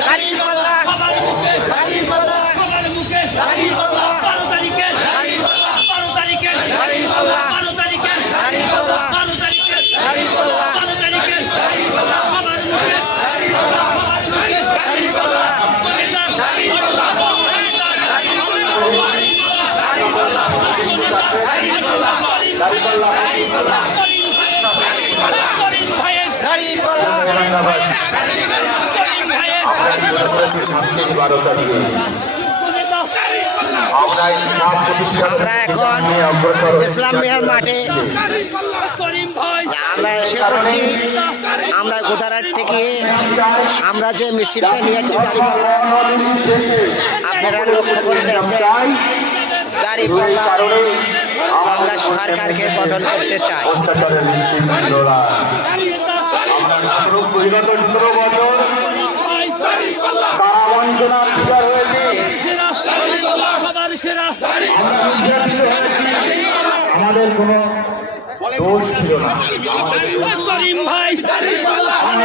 দাঁড়িপাল্লা দাঁড়িপাল্লা দাঁড়িপাল্লা 12 তারিখে দাঁড়িপাল্লা দাঁড়িপাল্লা 12 তারিখে দাঁড়িপাল্লা 12 তারিখে দাঁড়িপাল্লা 12 তারিখে দাঁড়িপাল্লা সবার মুখে দাঁড়িপাল্লা করিম ভাইয়ের দাঁড়িপাল্লা করিম ভাইয়ের আমরা এখন ইসলাম মিয়ার মাঠে করিম ভাই আমরা এসে পড়ছি। আমরা গোদারাট থেকে আমরা যে মিছিলটা নিয়ে যাচ্ছি দাঁড়িপাল্লা, আপনারা লক্ষ্য করে দেখবেন দাঁড়িপাল্লা আমরা সরকারকে গঠন করতে চাই। সবার সেরা আমাদের কোনো দোষ ছিল না। করিম ভাই করিম ভাই